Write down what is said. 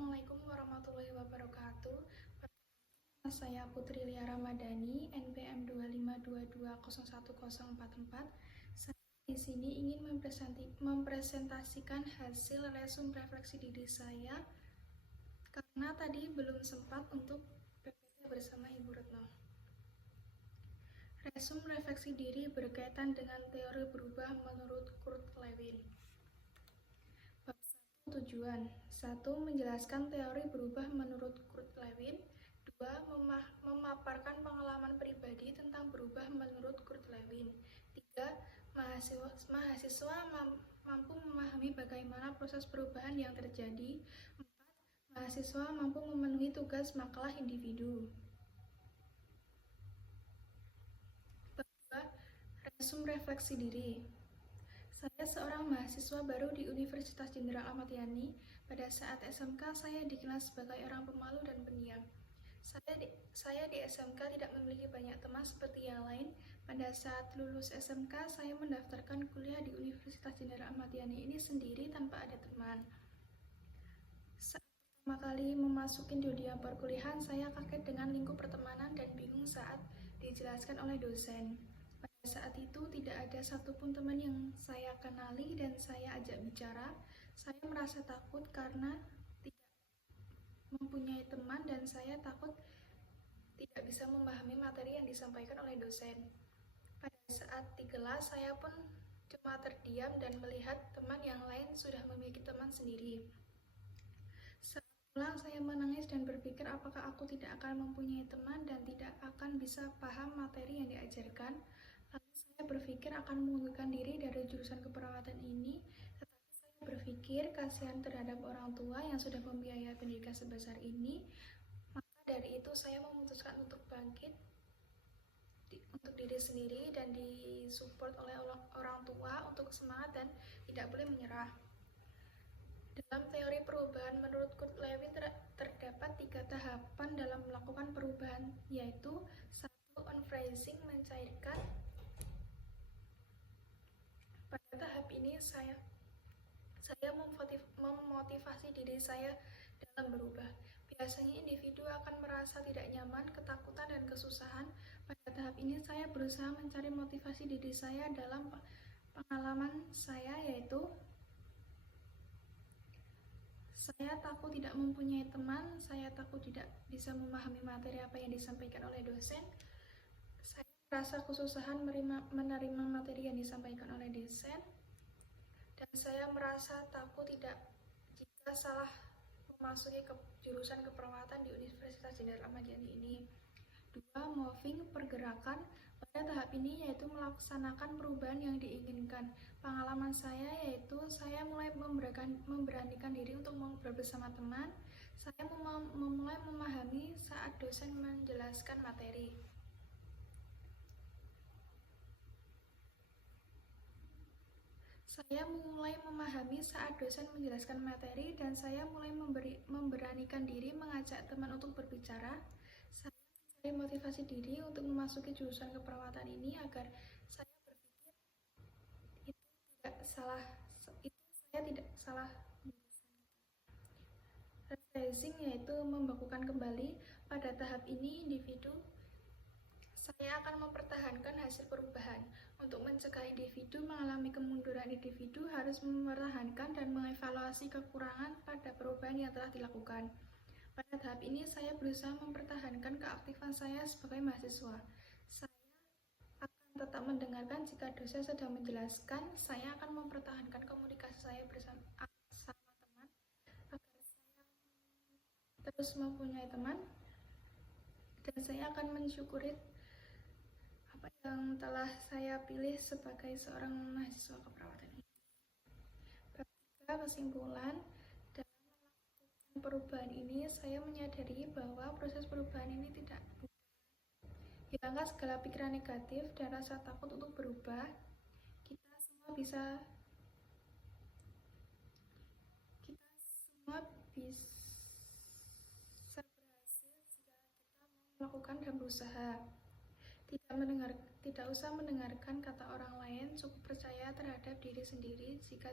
Assalamualaikum warahmatullahi wabarakatuh. Nama saya Putri Lia Ramadhani, NPM 252201044. Saya di sini ingin mempresentasikan hasil resum refleksi diri saya karena tadi belum sempat untuk PPT bersama Ibu Retno. Resum refleksi diri berkaitan dengan teori berubah menurut Kurt Lewin. Bab 1, tujuan. 1. Menjelaskan teori berubah menurut Kurt Lewin. 2. Memaparkan pengalaman pribadi tentang berubah menurut Kurt Lewin. 3. Mahasiswa mampu memahami bagaimana proses perubahan yang terjadi. 4. Mahasiswa mampu memenuhi tugas makalah individu. 2. Resum refleksi diri. Saya seorang mahasiswa baru di Universitas Jenderal Ahmad Yani. Pada saat SMK, saya dikenal sebagai orang pemalu dan pendiam. Saya di SMK tidak memiliki banyak teman seperti yang lain. Pada saat lulus SMK, saya mendaftarkan kuliah di Universitas Jenderal Ahmad Yani ini sendiri tanpa ada teman. Saat pertama kali memasuki dunia perkuliahan, saya kaget dengan lingkup pertemanan dan bingung saat dijelaskan oleh dosen. Pada saat itu tidak ada satupun teman yang saya kenali dan saya ajak bicara. Saya merasa takut karena tidak mempunyai teman dan saya takut tidak bisa memahami materi yang disampaikan oleh dosen. Pada saat di kelas, saya pun cuma terdiam dan melihat teman yang lain sudah memiliki teman sendiri. Saat pulang, saya menangis dan berpikir apakah aku tidak akan mempunyai teman dan tidak akan bisa paham materi yang diajarkan. Lalu saya berpikir akan mengundurkan diri dari jurusan keperawatan ini, tetapi saya berpikir kasihan terhadap orang tua yang sudah membiayai pendidikan sebesar ini. Maka dari itu saya memutuskan untuk bangkit untuk diri sendiri dan disupport oleh orang tua untuk semangat dan tidak boleh menyerah. Dalam teori perubahan menurut Kurt Lewin terdapat 3 tahapan dalam melakukan perubahan, yaitu 1. Unphrasing, mencairkan. Pada tahap ini saya memotivasi diri saya dalam berubah. Biasanya individu akan merasa tidak nyaman, ketakutan, dan kesusahan. Pada tahap ini saya berusaha mencari motivasi diri saya dalam pengalaman saya, yaitu saya takut tidak mempunyai teman, saya takut tidak bisa memahami materi apa yang disampaikan oleh dosen. Saya merasa kesusahan menerima materi yang disampaikan oleh dosen. Dan saya merasa takut jika salah memasuki jurusan keperawatan di Universitas Jenderal Ahmad Yani ini. 2. Moving, pergerakan. Pada tahap ini yaitu melaksanakan perubahan yang diinginkan. Pengalaman saya yaitu saya mulai memberanikan diri untuk bersama teman. Saya mulai memahami saat dosen menjelaskan materi. Saya mulai memahami saat dosen menjelaskan materi dan saya mulai memberanikan diri mengajak teman untuk berbicara. Saya mencari motivasi diri untuk memasuki jurusan keperawatan ini agar saya berpikir saya tidak salah. Rephrasing yaitu membakukan kembali. Pada tahap ini individu saya akan mempertahankan hasil perubahan. Untuk mencegah individu mengalami kemunduran, individu harus mempertahankan dan mengevaluasi kekurangan pada perubahan yang telah dilakukan. Pada tahap ini saya berusaha mempertahankan keaktifan saya sebagai mahasiswa. Saya akan tetap mendengarkan jika dosen sedang menjelaskan. Saya akan mempertahankan komunikasi saya bersama teman agar saya terus mempunyai teman, dan saya akan mensyukuri apa yang telah saya pilih sebagai seorang mahasiswa keperawatan ini. Kesimpulan, dalam melakukan perubahan ini saya menyadari bahwa proses perubahan ini tidak mudah. Hilangkan segala pikiran negatif dan rasa takut untuk berubah. Kita semua bisa berhasil jika kita mau melakukan dan berusaha. Tidak usah mendengarkan kata orang lain, cukup percaya terhadap diri sendiri. Jika